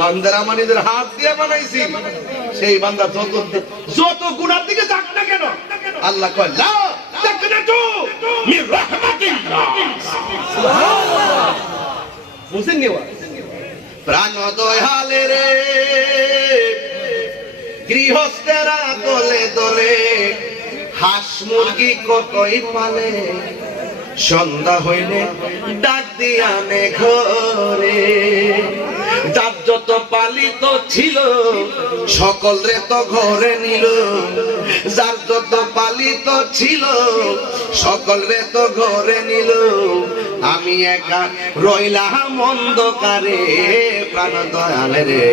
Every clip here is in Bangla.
বান্দারা আমার নিজের হাত দিয়ে বানাইছি, সেই বান্দা যত গুনার দিকে যাক না কেন, আল্লাহ কয় লা তাকনাতু মির রাহমাতিল্লাহ। সুবহানাল্লাহ। বুঝেন নি? প্রাণ দয়ালে রে গৃহস্থেরা দলে দলে হাঁস মুরগি কতই পালে, সন্ধ্যা হইলে ডাক দিয়া নে ঘরে। যার যত পালিত ছিল সকল রে তো ঘরে নিল, যার যত পালিত ছিল সকল রে তো ঘরে নিল। আমি একা রইলাম অন্ধকারে, প্রাণ দয়ালে রে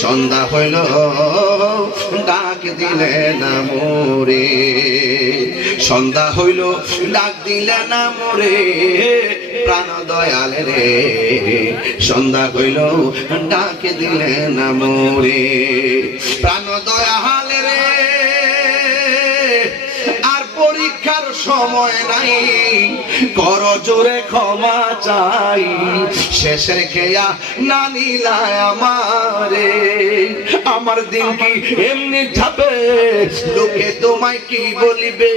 সন্ধ্যা হইল ডাক দিলে না মোরে, সন্ধ্যা হইল ডাক দিলে না মোরে, প্রাণ দয়ালে রে সন্ধ্যা হইল ডাক দিলে না মোরে। প্রাণ দয়ালে রে আর পরীক্ষার সময় নাই, কর জোরে ক্ষমা চাই, শেষের খেয়া না নিলায় আমারে। আমার দিন কি এমনি যাবে, লোকে তোমায় কি বলিবে,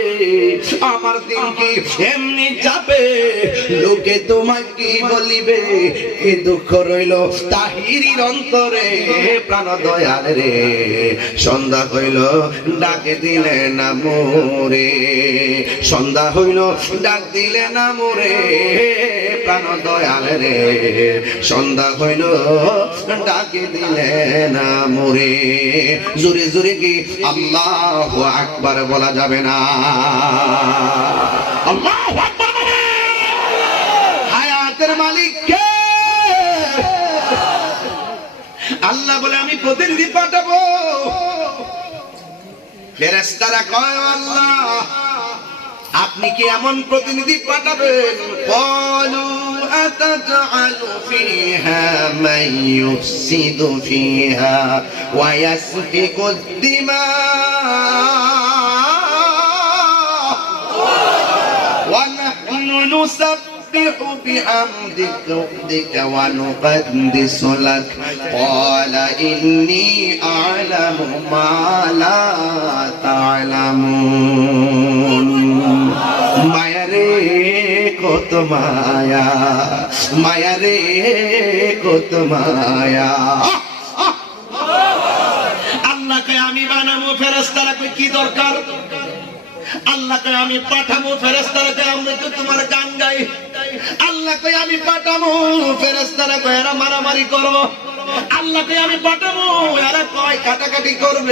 আমার দিন কি এমনি যাবে, লোকে তোমায় কি বলিবে। এ দুঃখ রইল তাহিরির অন্তরে, প্রাণ দয়াল রে সন্ধ্যা হইল ডাকে দিলে না মোরে, সন্ধ্যা হইল ডাক দিলে না মোরে, প্রাণ দয়াল রে সন্ধ্যা হইল ডাকে দিলে না মোরে। জোরে জোরে কি আল্লাহু আকবার বলা যাবে না? আল্লাহু আকবার। হায়াতের মালিক কে? আল্লাহ বলে আমি প্রতিনিধি পাঠাবো। ফেরেশতারা কয় আল্লাহ আপনি কি এমন প্রতিনিধি পাঠাবেন? ক্বালু আতাজআলু ফিহা মান ইউফসিদু ফিহা ওয়া ইয়াসফিকুদ দিমা ওয়া নাহনু নুসাব্বিহু বিহামদিকা ওয়া নুকদ্দিসু লাক ক্বালা ইন্নী আ'লামু মা লা তা'লামুন। মায়া রে কত মায়া, মায়া রে কত মায়া। আল্লাহকে আমি বানাবো, ফেরেশতারা কই কি দরকার? আল্লাহকে আমি পাঠাবো, ফেরেশতারা কই আমরা তো তোমার গান গাই। আল্লাহকে আমি পাঠাবো, ফেরেশতারা কই এরা মারামারি করবো। আল্লাহকে আমি পাঠাবো, এরা কয় কাটাকাটি করবে।